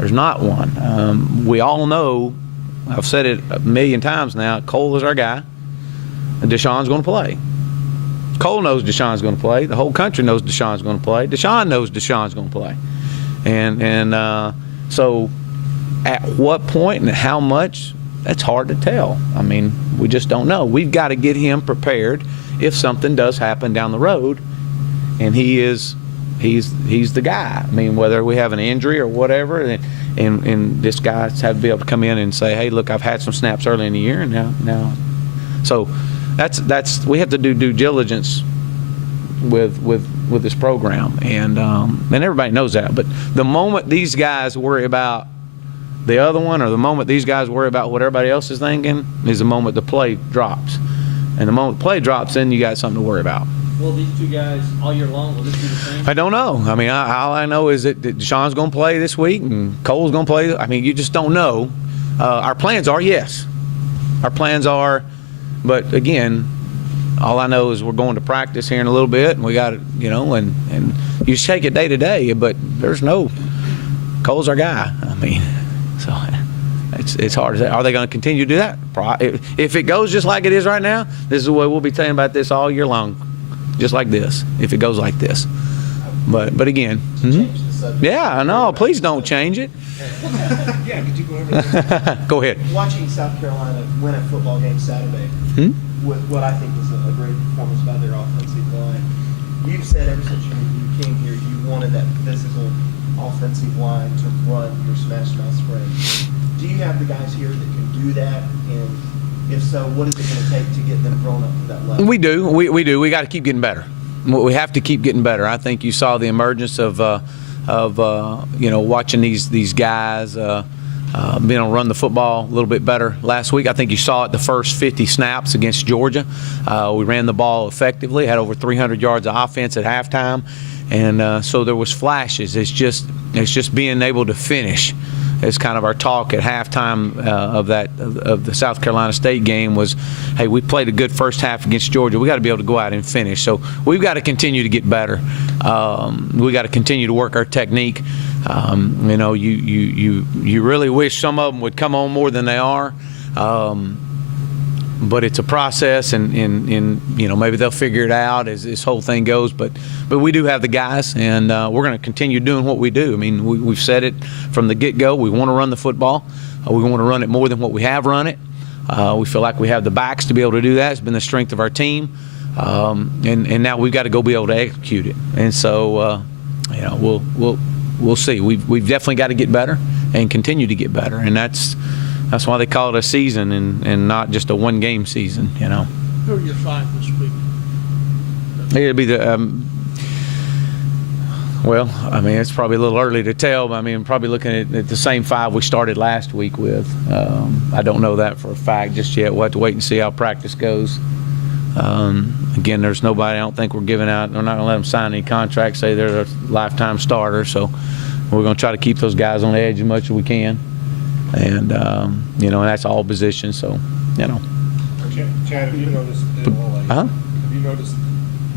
There's not one. We all know, I've said it a million times now, Cole is our guy, and Deshaun's going to play. Cole knows Deshaun's going to play. The whole country knows Deshaun's going to play. Deshaun knows Deshaun's going to play. And so at what point and how much, that's hard to tell. I mean, we just don't know. We've got to get him prepared if something does happen down the road, and he's the guy. I mean, whether we have an injury or whatever, and this guy's had to be able to come in and say, hey, look, I've had some snaps early in the year, and now. So that's we have to do due diligence with this program, and everybody knows that. But the moment these guys worry about the other one, or the moment these guys worry about what everybody else is thinking, is the moment the play drops. And the moment the play drops, then you got something to worry about. Will these two guys all year long, will this be the same? I don't know. I mean, all I know is that Deshaun's going to play this week and Cole's going to play. I mean, you just don't know. Our plans are, yes. Our plans are, but again, all I know is we're going to practice here in a little bit, and we got to, and you just take it day to day, but there's no, Cole's our guy. I mean, so it's hard to say. Are they going to continue to do that? If it goes just like it is right now, this is the way we'll be telling about this all year long. Just like this, if it goes like this. But again, yeah, I know. Please don't change it. Yeah, could you go over that? Go ahead. Watching South Carolina win a football game Saturday with what I think was a great performance by their offensive line. You've said ever since you came here, you wanted that physical offensive line to run your smash mouth spread. Do you have the guys here that can do that? And if so, what is it going to take to get them grown up to that level? We do. We do. We got to keep getting better. We have to keep getting better. I think you saw the emergence of watching these guys being able to run the football a little bit better last week. I think you saw it the first 50 snaps against Georgia. We ran the ball effectively, had over 300 yards of offense at halftime, and so there was flashes. It's just being able to finish. It's kind of our talk at halftime of the South Carolina State game was, hey, we played a good first half against Georgia. We got to be able to go out and finish. So we've got to continue to get better. We got to continue to work our technique. You really wish some of them would come on more than they are. But it's a process, and maybe they'll figure it out as this whole thing goes. But we do have the guys, and we're going to continue doing what we do. I mean, we've said it from the get-go. We want to run the football. We want to run it more than what we have run it. We feel like we have the backs to be able to do that. It's been the strength of our team, and now we've got to go be able to execute it. And so, we'll see. We've definitely got to get better and continue to get better, and that's why they call it a season and not just a one-game season, Who are your five this week? It'll be it's probably a little early to tell, but probably looking at the same five we started last week with. I don't know that for a fact just yet. We'll have to wait and see how practice goes. Again, there's nobody I don't think we're giving out. We're not going to let them sign any contracts, say they're a lifetime starter. So we're going to try to keep those guys on the edge as much as we can. And, that's all positions. So, Chad, have you noticed have you noticed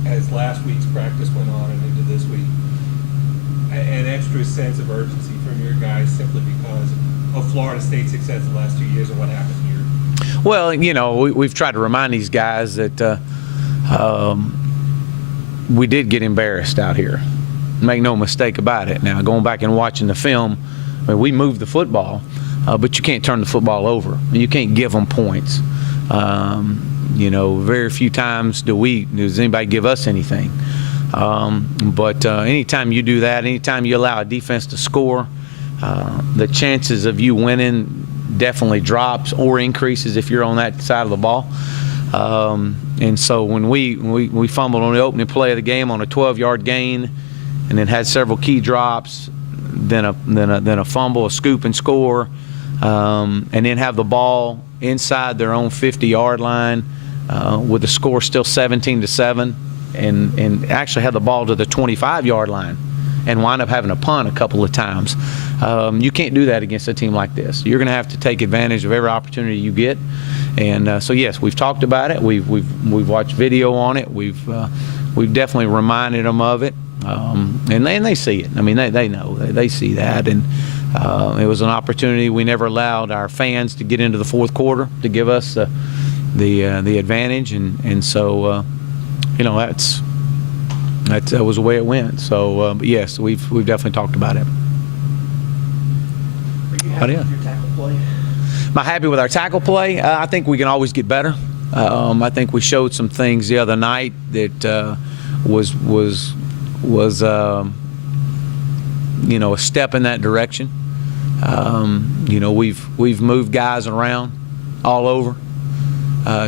as last week's practice went on and into this week, an extra sense of urgency from your guys simply because of Florida State's success the last 2 years and what happened here? Well, we've tried to remind these guys that we did get embarrassed out here. Make no mistake about it. Now, going back and watching the film, we moved the football, but you can't turn the football over. You can't give them points. Very few times does anybody give us anything. But anytime you do that, anytime you allow a defense to score, the chances of you winning definitely drops or increases if you're on that side of the ball. And so when we fumbled on the opening play of the game on a 12-yard gain, and then had several key drops, then a fumble, a scoop and score, and then have the ball inside their own 50-yard line with the score still 17-7, and actually have the ball to the 25-yard line and wind up having a punt a couple of times. You can't do that against a team like this. You're going to have to take advantage of every opportunity you get. And so yes, we've talked about it. We've watched video on it. We've definitely reminded them of it. And they see it. I mean, they know. They see that. And it was an opportunity. We never allowed our fans to get into the fourth quarter to give us the advantage. And so, you know, that was the way it went. So, but yes, we've definitely talked about it. Are you How happy do you- with your tackle play? Am I happy with our tackle play? I think we can always get better. I think we showed some things the other night that was you know, a step in that direction. You know, we've moved guys around all over,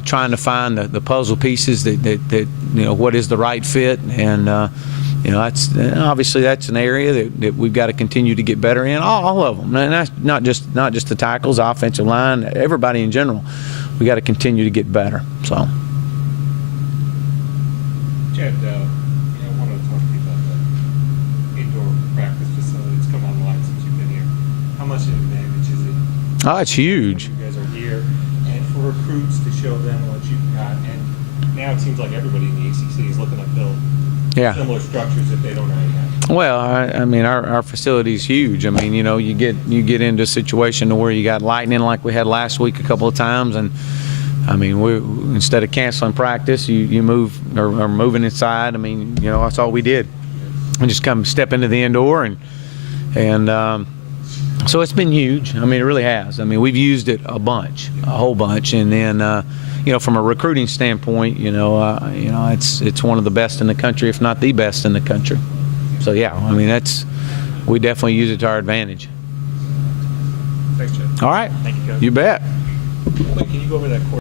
trying to find the puzzle pieces that you know, what is the right fit, and you know, that's obviously that's an area that we've got to continue to get better in. All of them, and that's not just the tackles, offensive line, everybody in general. We got to continue to get better. So, Chad, I wanted to talk to you about the indoor practice facility that's come online since you've been here. How much of an advantage is it? oh, it's huge. You guys are here, and for recruits to show them what you've got, and now it seems like everybody in the ACC is looking to build Yeah. similar structures that they don't already have. Well, I mean, our facility is huge. I mean, you know, you get into a situation where you got lightning like we had last week a couple of times, and I mean, instead of canceling practice, you move or moving inside. I mean, you know, that's all we did. We just come step into the indoor, and so it's been huge. I mean, it really has. I mean, we've used it a whole bunch, and then you know, from a recruiting standpoint, you know, it's one of the best in the country, if not the best in the country. So yeah, I mean, we definitely use it to our advantage. Thanks, Chad. All right. Thank you, Coach. You bet. Wait, can you go over that court?